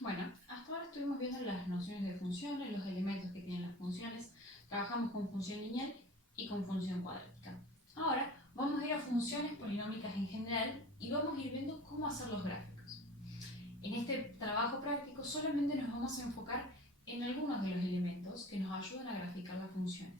Bueno, hasta ahora estuvimos viendo las nociones de funciones, los elementos que tienen las funciones. Trabajamos con función lineal y con función cuadrática. Ahora vamos a ir a funciones polinómicas en general y vamos a ir viendo cómo hacer los gráficos. En este trabajo práctico solamente nos vamos a enfocar en algunos de los elementos que nos ayudan a graficar las funciones.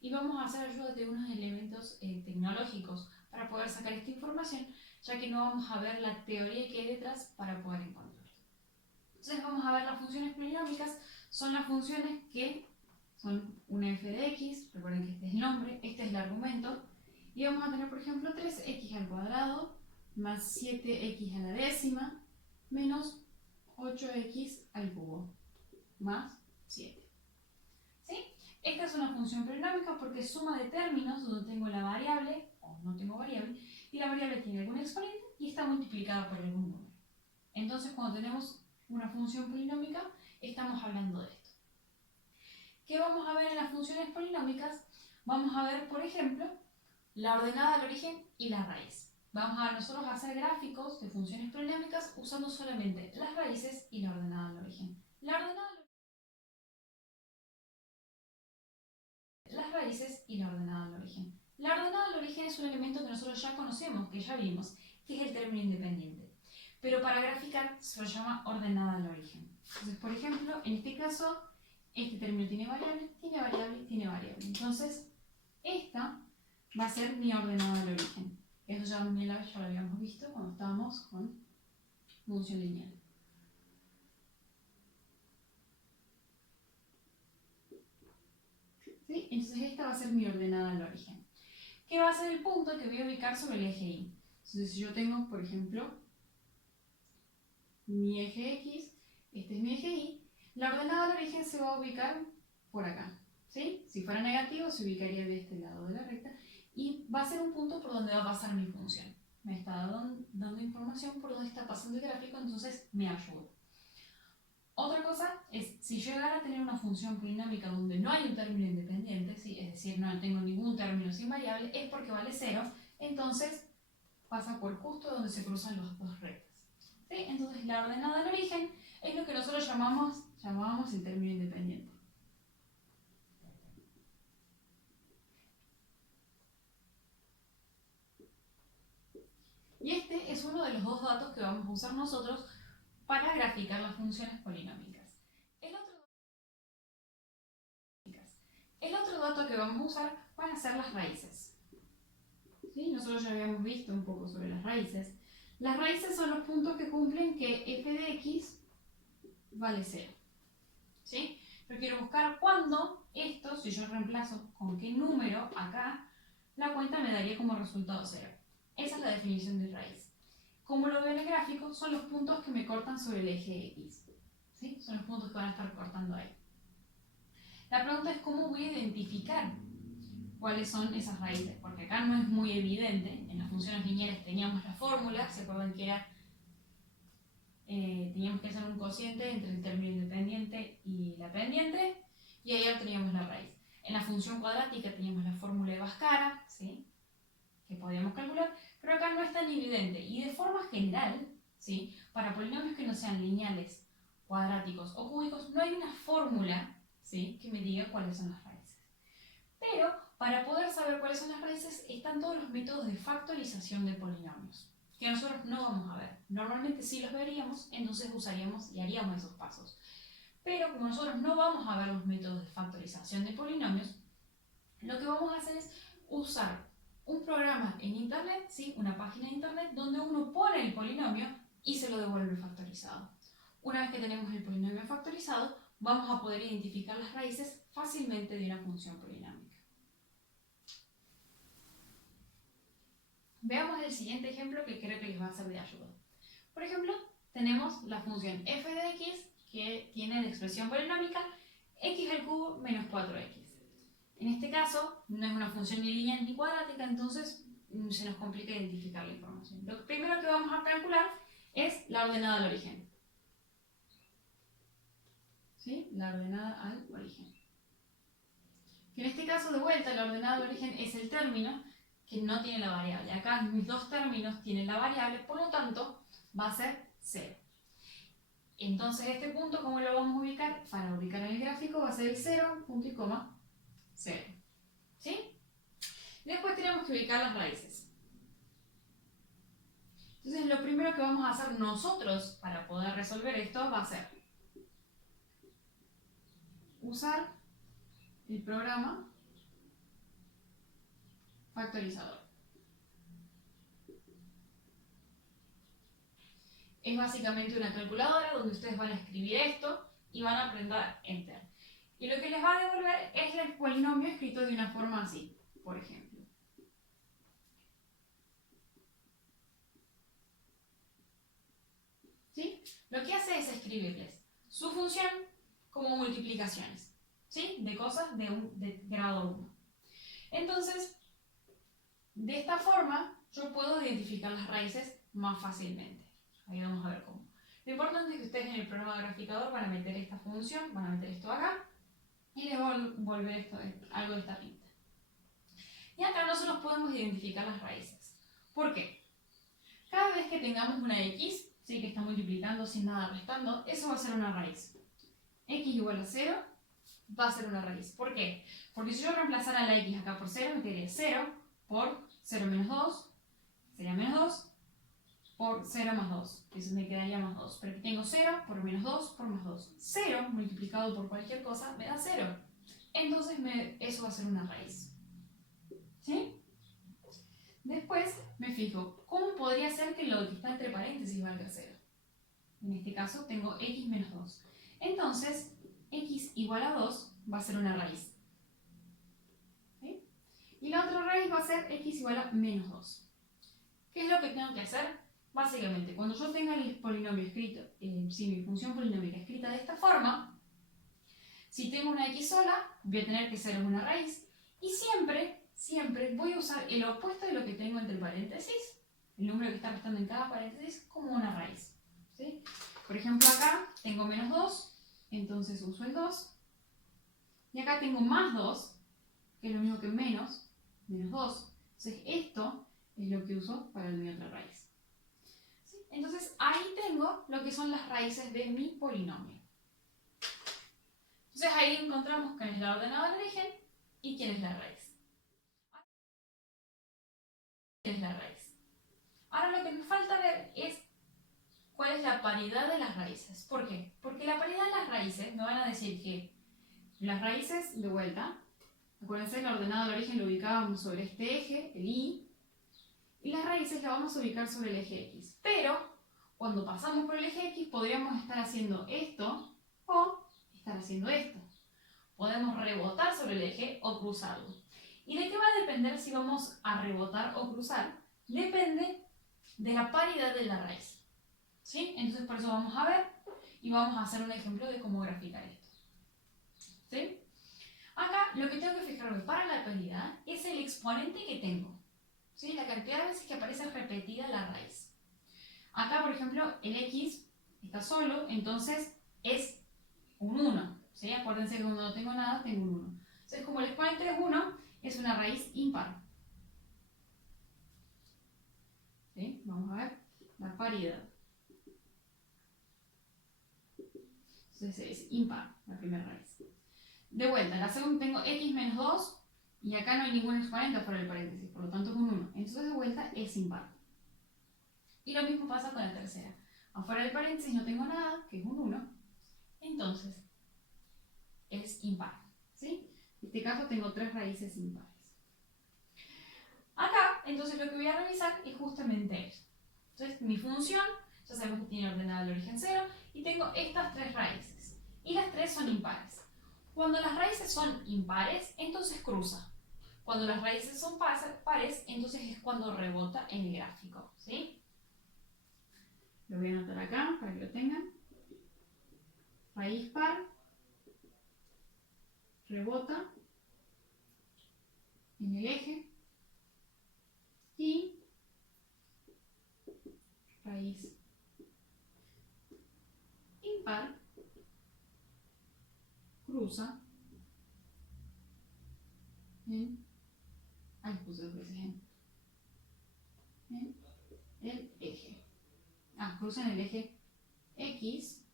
Y vamos a hacer ayuda de unos elementos tecnológicos para poder sacar esta información, ya que no vamos a ver la teoría que hay detrás para poder encontrarla. Entonces vamos a ver las funciones polinómicas. Son las funciones que son una f de x, recuerden que este es el nombre, este es el argumento, y vamos a tener, por ejemplo, 3x al cuadrado más 7x a la décima menos 8x al cubo más 7. ¿Sí? Esta es una función polinómica porque es suma de términos donde tengo la variable o no tengo variable, y la variable tiene algún exponente y está multiplicada por algún número. Entonces, cuando tenemos una función polinómica, estamos hablando de esto. ¿Qué vamos a ver en las funciones polinómicas? Vamos a ver, por ejemplo, la ordenada al origen y la raíz. Vamos a nosotros hacer gráficos de funciones polinómicas usando solamente las raíces y la ordenada al origen. Las raíces y la ordenada al origen. La ordenada al origen es un elemento que nosotros ya conocemos, que ya vimos, que es el término independiente. Pero para graficar se lo llama ordenada al origen. Entonces, por ejemplo, en este caso, este término tiene variable, tiene variable, tiene variable. Entonces, esta va a ser mi ordenada al origen. Eso ya lo habíamos visto cuando estábamos con función lineal. ¿Sí? Entonces esta va a ser mi ordenada al origen. ¿Qué va a ser el punto que voy a ubicar sobre el eje Y? Entonces si yo tengo, por ejemplo, mi eje X, este es mi eje Y, la ordenada al origen se va a ubicar por acá. ¿Sí? Si fuera negativo se ubicaría de este lado de la recta y va a ser un punto por donde va a pasar mi función. Me está dando información por donde está pasando el gráfico, entonces me ayuda. Otra cosa es, si yo llegara a tener una función polinómica donde no hay un término independiente, ¿sí? Es decir, no tengo ningún término sin variable, es porque vale 0, entonces pasa por justo donde se cruzan los dos rectas. ¿Sí? Entonces la ordenada al origen es lo que nosotros llamábamos el término independiente. Y este es uno de los dos datos que vamos a usar nosotros para graficar las funciones polinómicas. El otro dato que vamos a usar van a ser las raíces. ¿Sí? Nosotros ya habíamos visto un poco sobre las raíces. Las raíces son los puntos que cumplen que f de x vale 0. ¿Sí? Pero quiero buscar cuándo esto, si yo reemplazo con qué número acá, la cuenta me daría como resultado 0. Esa es la definición de raíz. Como lo veo en el gráfico, son los puntos que me cortan sobre el eje X. ¿Sí? Son los puntos que van a estar cortando ahí. La pregunta es cómo voy a identificar cuáles son esas raíces, porque acá no es muy evidente. En las funciones lineales teníamos la fórmula, ¿se acuerdan que era? Teníamos que hacer un cociente entre el término independiente y la pendiente, y ahí obteníamos la raíz. En la función cuadrática teníamos la fórmula de Bhaskara, ¿sí? Que podíamos calcular, pero acá no es tan evidente. Y de forma general, ¿sí? Para polinomios que no sean lineales, cuadráticos o cúbicos, no hay una fórmula, ¿sí? Que me diga cuáles son las raíces. Pero para poder saber cuáles son las raíces están todos los métodos de factorización de polinomios, que nosotros no vamos a ver. Normalmente sí los veríamos, entonces usaríamos y haríamos esos pasos. Pero como nosotros no vamos a ver los métodos de factorización de polinomios, lo que vamos a hacer es usar un programa en internet, ¿sí? Una página de internet donde uno pone el polinomio y se lo devuelve factorizado. Una vez que tenemos el polinomio factorizado, vamos a poder identificar las raíces fácilmente de una función polinomial. Veamos el siguiente ejemplo que creo que les va a ser de ayuda. Por ejemplo, tenemos la función f de x que tiene de expresión polinómica x al cubo menos 4x. En este caso, no es una función ni lineal ni cuadrática, entonces se nos complica identificar la información. Lo primero que vamos a calcular es la ordenada al origen. ¿Sí? La ordenada al origen. Que en este caso, de vuelta, la ordenada al origen es el término que no tiene la variable. Acá mis dos términos tienen la variable, por lo tanto, va a ser 0. Entonces este punto, ¿cómo lo vamos a ubicar? Para ubicar en el gráfico va a ser el 0, punto y coma, 0. ¿Sí? Después tenemos que ubicar las raíces. Entonces lo primero que vamos a hacer nosotros para poder resolver esto va a ser usar el programa factorizador. Es básicamente una calculadora donde ustedes van a escribir esto y van a apretar Enter. Y lo que les va a devolver es el polinomio escrito de una forma así, por ejemplo. ¿Sí? Lo que hace es escribirles su función como multiplicaciones, ¿sí? De cosas de grado 1. Entonces, de esta forma, yo puedo identificar las raíces más fácilmente. Ahí vamos a ver cómo. Lo importante es que ustedes en el programa graficador van a meter esta función, van a meter esto acá, y les voy a volver algo de esta pinta. Y acá nosotros podemos identificar las raíces. ¿Por qué? Cada vez que tengamos una x, ¿sí? Que está multiplicando sin nada restando, eso va a ser una raíz. X igual a 0 va a ser una raíz. ¿Por qué? Porque si yo reemplazara la x acá por 0, me quedaría 0 por 0 menos 2, sería menos 2, por 0 más 2, que eso me quedaría más 2. Pero aquí tengo 0 por menos 2 por más 2. 0 multiplicado por cualquier cosa me da 0. Entonces eso va a ser una raíz. ¿Sí? Después me fijo, ¿cómo podría ser que lo que está entre paréntesis valga 0? En este caso tengo x menos 2. Entonces, x igual a 2 va a ser una raíz. ¿Sí? Y la otra raíz va a ser x igual a menos 2. ¿Qué es lo que tengo que hacer? Básicamente, cuando yo tenga el polinomio escrito, mi función polinómica escrita de esta forma, si tengo una x sola, voy a tener que ser una raíz. Y siempre voy a usar el opuesto de lo que tengo entre paréntesis, el número que está restando en cada paréntesis, como una raíz. ¿Sí? Por ejemplo, acá tengo menos 2, entonces uso el 2. Y acá tengo más 2, que es lo mismo que menos 2. Entonces esto es lo que uso para mi otra raíz. ¿Sí? Entonces ahí tengo lo que son las raíces de mi polinomio. Entonces ahí encontramos quién es la ordenada del origen y quién es la raíz. Ahora lo que me falta ver es cuál es la paridad de las raíces. ¿Por qué? Porque la paridad de las raíces me van a decir que las raíces, de vuelta, acuérdense, la ordenada del origen lo ubicábamos sobre este eje, el y las raíces las vamos a ubicar sobre el eje x. Pero cuando pasamos por el eje x podríamos estar haciendo esto o estar haciendo esto. Podemos rebotar sobre el eje o cruzarlo. ¿Y de qué va a depender si vamos a rebotar o cruzar? Depende de la paridad de la raíz. ¿Sí? Entonces por eso vamos a ver y vamos a hacer un ejemplo de cómo graficar esto. ¿Sí? Acá lo que tengo que fijarme para la paridad es el exponente que tengo. ¿Sí? La cantidad de veces que aparece repetida la raíz. Acá, por ejemplo, el x está solo, entonces es un 1. ¿Sí? Acuérdense que cuando no tengo nada, tengo un 1. Entonces, como el exponente es 1, es una raíz impar. ¿Sí? Vamos a ver la paridad. Entonces es impar, la primera raíz. De vuelta, la segunda tengo x menos 2 y acá no hay ningún exponente fuera del paréntesis, por lo tanto es un 1. Entonces de vuelta es impar. Y lo mismo pasa con la tercera. Afuera del paréntesis no tengo nada, que es un 1. Entonces es impar. ¿Sí? En este caso tengo 3 raíces impares. Acá, entonces lo que voy a revisar es justamente eso. Entonces mi función, ya sabemos que tiene ordenada el origen 0, y tengo estas 3 raíces. Y las 3 son impares. Cuando las raíces son impares, entonces cruza. Cuando las raíces son pares, entonces es cuando rebota en el gráfico. ¿Sí? Lo voy a anotar acá para que lo tengan. Raíz par, rebota en el eje y raíz impar cruza en, puse dos veces en el eje. Cruza en el eje X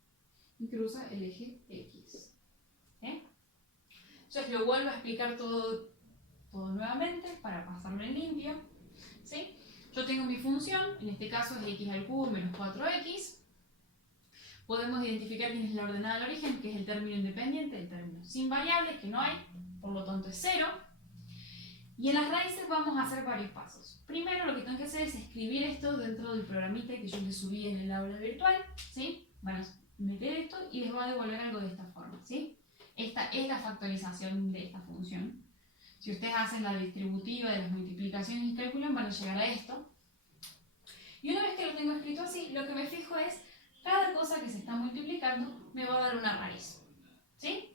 y cruza el eje X. Entonces lo vuelvo a explicar todo nuevamente para pasarlo en limpio. ¿Sí? Yo tengo mi función, en este caso es x al cubo menos 4x. Podemos identificar quién es la ordenada al origen, que es el término independiente, el término sin variables, que no hay, por lo tanto es 0. Y en las raíces vamos a hacer varios pasos. Primero lo que tengo que hacer es escribir esto dentro del programita que yo les subí en el aula virtual. ¿Sí? Van a meter esto y les va a devolver algo de esta forma. ¿Sí? Esta es la factorización de esta función. Si ustedes hacen la distributiva de las multiplicaciones y calculan, van a llegar a esto. Y una vez que lo tengo escrito así, lo que me fijo es cada cosa que se está multiplicando me va a dar una raíz. ¿Sí?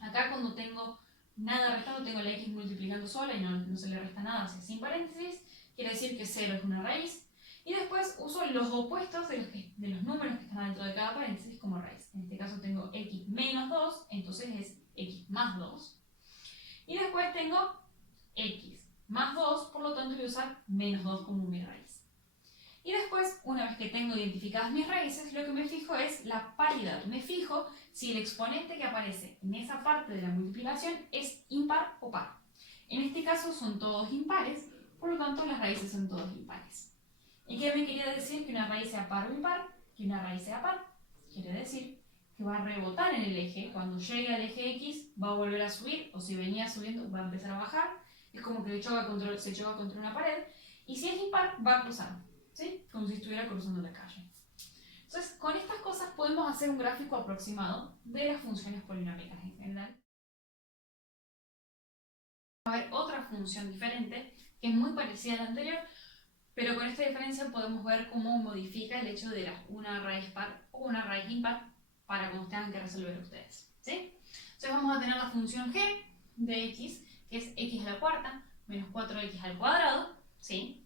Acá cuando tengo nada restando, tengo la x multiplicando sola y no se le resta nada, o sea, sin paréntesis, quiere decir que 0 es una raíz. Y después uso los opuestos de los números que están dentro de cada paréntesis como raíz. En este caso tengo x menos 2, entonces es x más 2. Y después tengo x más 2, por lo tanto voy a usar menos 2 como mi raíz. Y después, una vez que tengo identificadas mis raíces, lo que me fijo es la paridad. Me fijo si el exponente que aparece en esa parte de la multiplicación es impar o par. En este caso son todos impares, por lo tanto las raíces son todos impares. ¿Y qué me quería decir que una raíz sea par o impar? Que una raíz sea par. Quiere decir que va a rebotar en el eje. Cuando llegue al eje X va a volver a subir, o si venía subiendo va a empezar a bajar. Es como que se choca contra una pared. Y si es impar, va a cruzar. ¿Sí? Como si estuviera cruzando la calle. Entonces, con estas cosas podemos hacer un gráfico aproximado de las funciones polinómicas en general. Va a haber otra función diferente, que es muy parecida a la anterior, pero con esta diferencia podemos ver cómo modifica el hecho de una raíz par o una raíz impar para cuando tengan que resolver ustedes. ¿Sí? Entonces vamos a tener la función g de x, que es x a la cuarta menos 4x al cuadrado, ¿sí?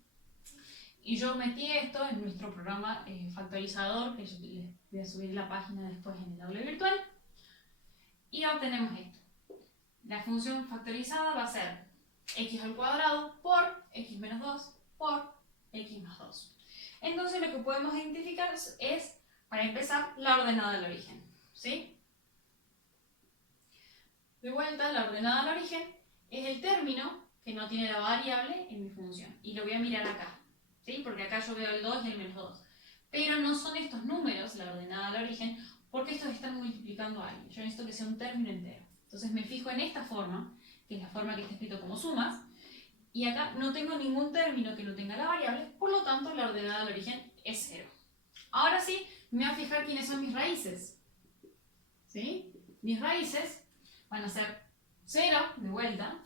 Y yo metí esto en nuestro programa factorizador, que yo les voy a subir la página después en el aula virtual. Y obtenemos esto. La función factorizada va a ser x al cuadrado por x menos 2 por x más 2. Entonces lo que podemos identificar es, para empezar, la ordenada del origen. ¿Sí? De vuelta, la ordenada del origen es el término que no tiene la variable en mi función. Y lo voy a mirar acá. ¿Sí? Porque acá yo veo el 2 y el menos 2. Pero no son estos números la ordenada al origen, porque estos están multiplicando a alguien. Yo necesito que sea un término entero. Entonces me fijo en esta forma, que es la forma que está escrito como sumas, y acá no tengo ningún término que no tenga la variable, por lo tanto la ordenada al origen es 0. Ahora sí, me voy a fijar quiénes son mis raíces. ¿Sí? Mis raíces van a ser 0, de vuelta.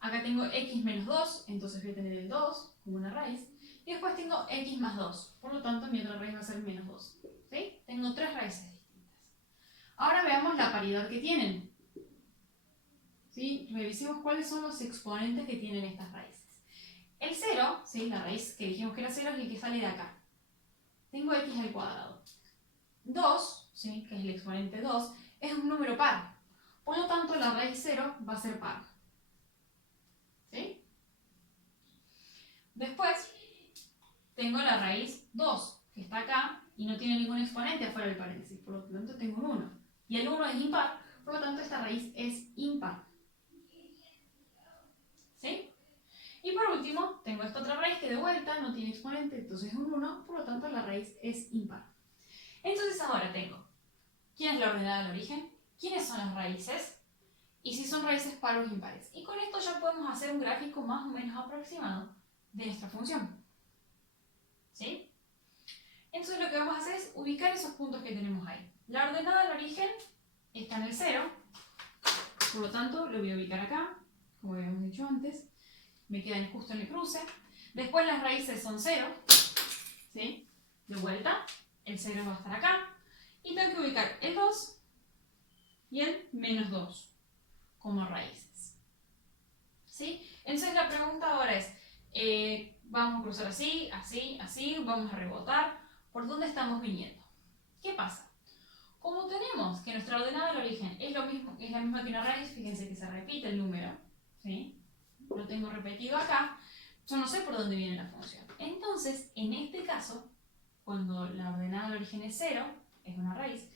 Acá tengo x menos 2, entonces voy a tener el 2 como una raíz. Y después tengo x más 2, por lo tanto mi otra raíz va a ser menos 2. ¿Sí? Tengo tres raíces distintas. Ahora veamos la paridad que tienen. ¿Sí? Revisemos cuáles son los exponentes que tienen estas raíces. El 0, ¿sí? La raíz que dijimos que era 0 es el que sale de acá. Tengo x al cuadrado. 2, ¿sí? Que es el exponente 2, es un número par. Por lo tanto, la raíz 0 va a ser par. ¿Sí? Después, tengo la raíz 2, que está acá y no tiene ningún exponente afuera del paréntesis. Por lo tanto, tengo un 1. Y el 1 es impar, por lo tanto, esta raíz es impar. ¿Sí? Y por último, tengo esta otra raíz que de vuelta no tiene exponente, entonces es un 1, por lo tanto, la raíz es impar. Entonces ahora tengo, ¿quién es la ordenada del origen? ¿Quiénes son las raíces? Y si son raíces pares o impares. Y con esto ya podemos hacer un gráfico más o menos aproximado de nuestra función. ¿Sí? Entonces lo que vamos a hacer es ubicar esos puntos que tenemos ahí. La ordenada del origen está en el 0, por lo tanto lo voy a ubicar acá, como habíamos dicho antes. Me quedan justo en el cruce. Después las raíces son 0, ¿sí? De vuelta, el 0 va a estar acá. Y tengo que ubicar el 2 y el menos 2 como raíces. ¿Sí? Entonces la pregunta ahora es, vamos a cruzar así, así, así, vamos a rebotar. ¿Por dónde estamos viniendo? ¿Qué pasa? Como tenemos que nuestra ordenada del origen es lo mismo, es la misma que una raíz, fíjense que se repite el número, ¿sí? Lo tengo repetido acá, yo no sé por dónde viene la función. Entonces, en este caso, cuando la ordenada del origen es 0, es una raíz,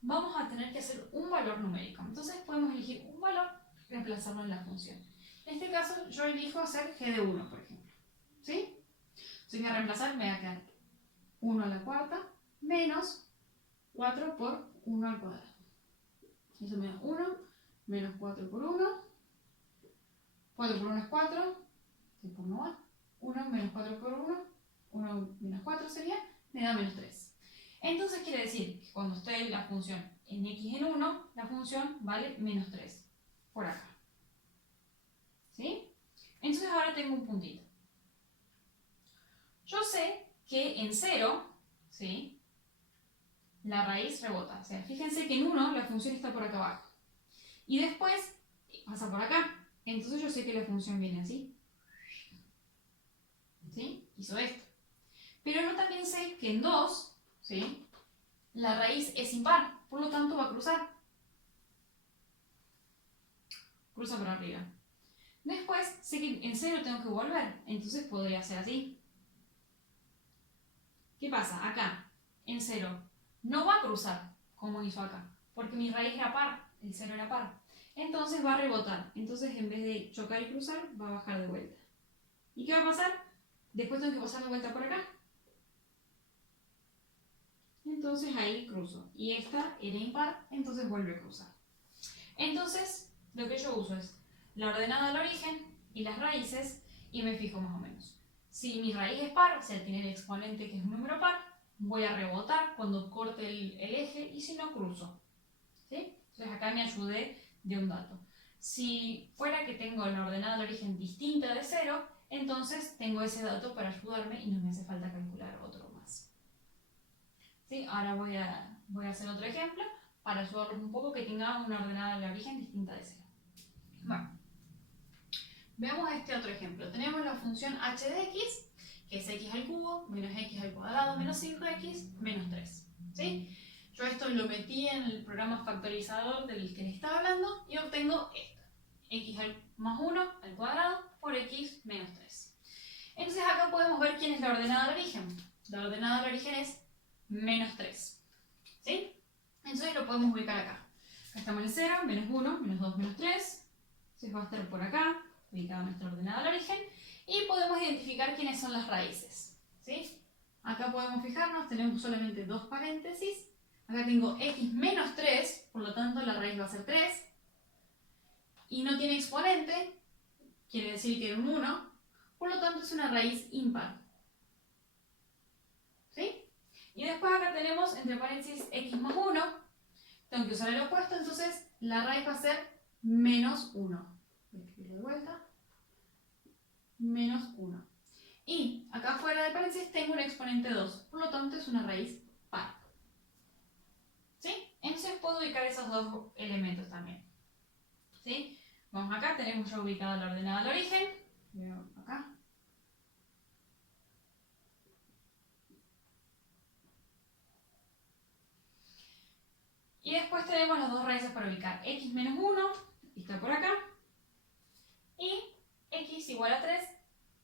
vamos a tener que hacer un valor numérico. Entonces podemos elegir un valor y reemplazarlo en la función. En este caso yo elijo hacer g de 1, por ejemplo. ¿Sí? Entonces voy a reemplazar, me va a quedar 1 a la cuarta menos 4 por 1 al cuadrado. Eso me da 1 menos 4 por 1. 4 por 1 es 4. Por 1 va. 1 menos 4 por 1. 1 menos 4 sería, me da menos 3. Entonces quiere decir que cuando esté la función en x en 1, la función vale menos 3. Por acá. ¿Sí? Entonces ahora tengo un puntito. Yo sé que en 0, ¿sí?, la raíz rebota. O sea, fíjense que en 1 la función está por acá abajo. Y después pasa por acá. Entonces yo sé que la función viene así. ¿Sí? Hizo esto. Pero yo también sé que en 2, ¿sí?, la raíz es impar. Por lo tanto va a cruzar. Cruza por arriba. Después sé que en 0 tengo que volver. Entonces podría ser así. ¿Qué pasa? Acá, en 0, no va a cruzar como hizo acá, porque mi raíz era par, el 0 era par. Entonces va a rebotar. Entonces en vez de chocar y cruzar, va a bajar de vuelta. ¿Y qué va a pasar? Después tengo que pasar de vuelta por acá. Entonces ahí cruzo. Y esta era impar, entonces vuelve a cruzar. Entonces, lo que yo uso es la ordenada del origen y las raíces, y me fijo más o menos. Si mi raíz es par, o sea, tiene el exponente que es un número par, voy a rebotar cuando corte el eje, y si no, cruzo. ¿Sí? Entonces acá me ayudé de un dato. Si fuera que tengo la ordenada del origen distinta de 0, entonces tengo ese dato para ayudarme y no me hace falta calcular otro más. ¿Sí? Ahora voy a hacer otro ejemplo para ayudarlos un poco, que tengan una ordenada del origen distinta de 0. Bueno, veamos este otro ejemplo. Tenemos la función h de x, que es x al cubo menos x al cuadrado menos 5x menos 3. ¿Sí? Yo esto lo metí en el programa factorizador del que les estaba hablando y obtengo esto. X más 1 al cuadrado por x menos 3. Entonces acá podemos ver quién es la ordenada del origen. La ordenada del origen es menos 3. ¿Sí? Entonces lo podemos ubicar acá. Acá estamos en el 0, menos 1, menos 2, menos 3. Entonces va a estar por acá, ubicada nuestra ordenada del origen. Y podemos identificar quiénes son las raíces. ¿Sí? Acá podemos fijarnos, tenemos solamente dos paréntesis. Acá tengo x menos 3, por lo tanto la raíz va a ser 3. Y no tiene exponente, quiere decir que era un 1. Por lo tanto es una raíz impar. ¿Sí? Y después acá tenemos entre paréntesis x más 1. Tengo que usar el opuesto, entonces la raíz va a ser menos 1. Voy a escribirlo de vuelta. Menos 1. Y acá fuera de paréntesis tengo un exponente 2. Por lo tanto es una raíz par. ¿Sí? Entonces puedo ubicar esos dos elementos también. ¿Sí? Vamos acá, tenemos ya ubicada la ordenada del origen. Veo acá. Y después tenemos las dos raíces para ubicar. X menos 1, que está por acá. Y x igual a 3,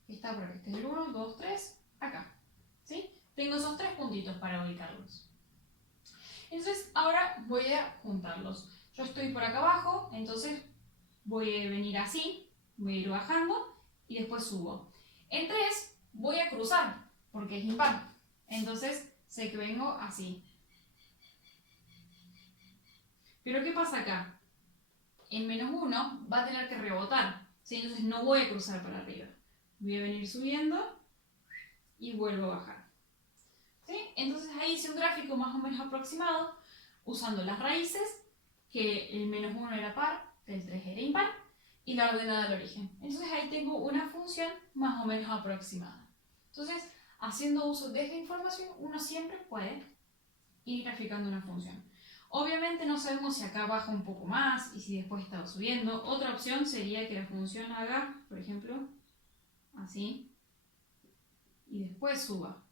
que está por acá. Este es el 1, 2, 3, acá. ¿Sí? Tengo esos tres puntitos para ubicarlos. Entonces ahora voy a juntarlos. Yo estoy por acá abajo, entonces voy a venir así, voy a ir bajando y después subo. En 3 voy a cruzar, porque es impar. Entonces sé que vengo así. Pero ¿qué pasa acá? En menos 1 va a tener que rebotar, ¿sí? Entonces no voy a cruzar para arriba. Voy a venir subiendo y vuelvo a bajar. ¿Sí? Entonces ahí hice un gráfico más o menos aproximado, usando las raíces, que el menos 1 era par, el 3 era impar, y la ordenada del origen. Entonces ahí tengo una función más o menos aproximada. Entonces, haciendo uso de esta información, uno siempre puede ir graficando una función. Obviamente no sabemos si acá baja un poco más y si después está subiendo. Otra opción sería que la función haga, por ejemplo, así, y después suba.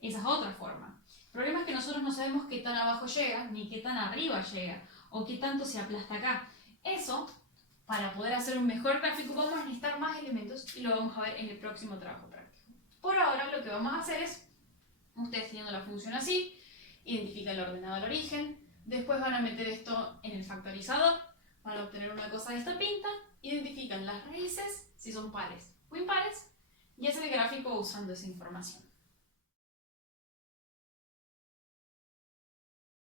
Esa es otra forma. El problema es que nosotros no sabemos qué tan abajo llega, ni qué tan arriba llega, o qué tanto se aplasta acá. Eso, para poder hacer un mejor gráfico, vamos a necesitar más elementos y lo vamos a ver en el próximo trabajo práctico. Por ahora lo que vamos a hacer es Ustedes teniendo la función así, identifican el ordenado al origen, después van a meter esto en el factorizador, van a obtener una cosa de esta pinta, identifican las raíces, si son pares o impares, y hacen el gráfico usando esa información.